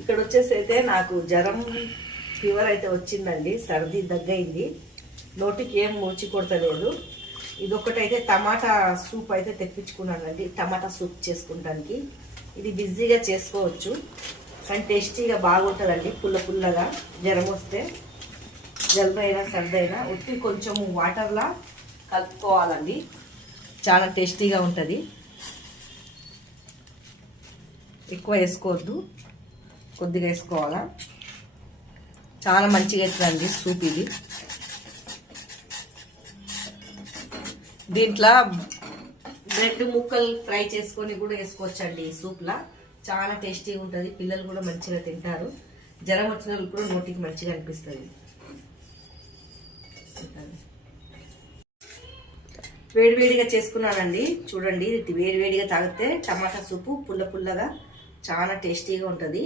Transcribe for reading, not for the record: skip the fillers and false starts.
ఇక్కడ వచ్చేసి అయితే నాకు జ్వరం ఫీవర్ అయితే వచ్చిందండి, సర్ది దగ్గయింది, నోటికి ఏం మూచి కొడతలేదు. ఇదొకటైతే టమాటా సూప్ అయితే తెప్పించుకున్నానండి, టమాటా సూప్ చేసుకుంటానికి. ఇది బిజీగా చేసుకోవచ్చు కానీ టేస్టీగా బాగుంటుందండి, పుల్ల పుల్లగా. జ్వరం వస్తే జలుబైనా సర్దైనా ఉత్తి కొంచెం వాటర్లా కలుపుకోవాలండి, చాలా టేస్టీగా ఉంటుంది. ఎక్కువ వేసుకోవద్దు, కొద్దిగా వేసుకోవాలా. చాలా మంచిగా అవుతుందండి సూప్ ఇది. దీంట్లో బ్రెడ్ ముక్కలు ఫ్రై చేసుకొని కూడా వేసుకోవచ్చండి ఈ సూప్లా, చాలా టేస్టీగా ఉంటుంది. పిల్లలు కూడా మంచిగా తింటారు, జ్వరం వచ్చిన వాళ్ళు కూడా నోటికి మంచిగా అనిపిస్తుంది. వేడివేడిగా చేసుకున్నానండి, చూడండి. వేడివేడిగా తాగితే టమాటా సూపు పుల్ల పుల్లగా చాలా టేస్టీగా ఉంటుంది.